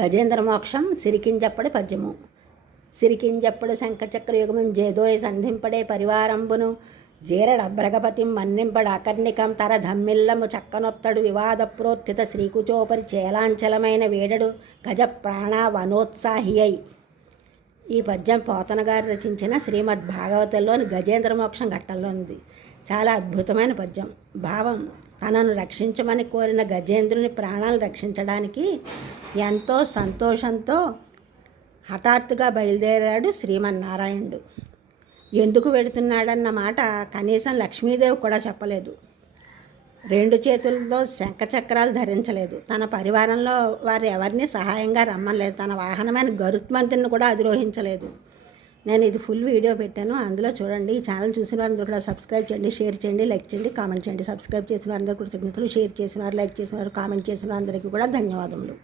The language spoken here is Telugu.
గజేంద్ర మోక్షం సిరికింజప్పడి పద్యము. సిరికింజప్పుడు శంఖచక్ర యుగమున్ జేదోయ సంధింపడే పరివారంబును జీరడభ్రగపతిం మన్నింపడు అకర్ణికం తర ధమ్మిల్లము చక్కనొత్తడు వివాద ప్రోత్థిత శ్రీకుచోపరి చేలాంచలమైన వేడడు గజ ప్రాణ వనోత్సాహి అయి. ఈ పద్యం పోతన గారు రచించిన శ్రీమద్ భాగవతంలోని గజేంద్ర మోక్షం ఘట్టంలోనిది. చాలా అద్భుతమైన పద్యం. భావం: తనను రక్షించమని కోరిన గజేంద్రుని ప్రాణాలు రక్షించడానికి ఎంతో సంతోషంతో హఠాత్తుగా బయలుదేరాడు శ్రీమన్నారాయణుడు. ఎందుకు వెడుతున్నాడన్న మాట కనీసం లక్ష్మీదేవి కూడా చెప్పలేదు. 2 చేతులతో శంఖచక్రాలు ధరించలేదు. తన పరివారంలో వారు ఎవరిని సహాయంగా రమ్మలేదు. తన వాహనమైన గరుత్మంతుని కూడా అధిరోహించలేదు. నేను ఇది ఫుల్ వీడియో పెట్టాను, అందులో చూడండి. ఈ ఛానల్ చూసిన వారందరూ కూడా సబ్స్క్రైబ్ చేయండి, షేర్ చేయండి, లైక్ చేయండి, కామెంట్ చేయండి. సబ్స్క్రైబ్ చేసిన వారందరూ కృతజ్ఞతలు, షేర్ చేసిన వారు, లైక్ చేసిన వారు, కామెంట్ చేసిన వారందరికీ కూడా ధన్యవాదములు.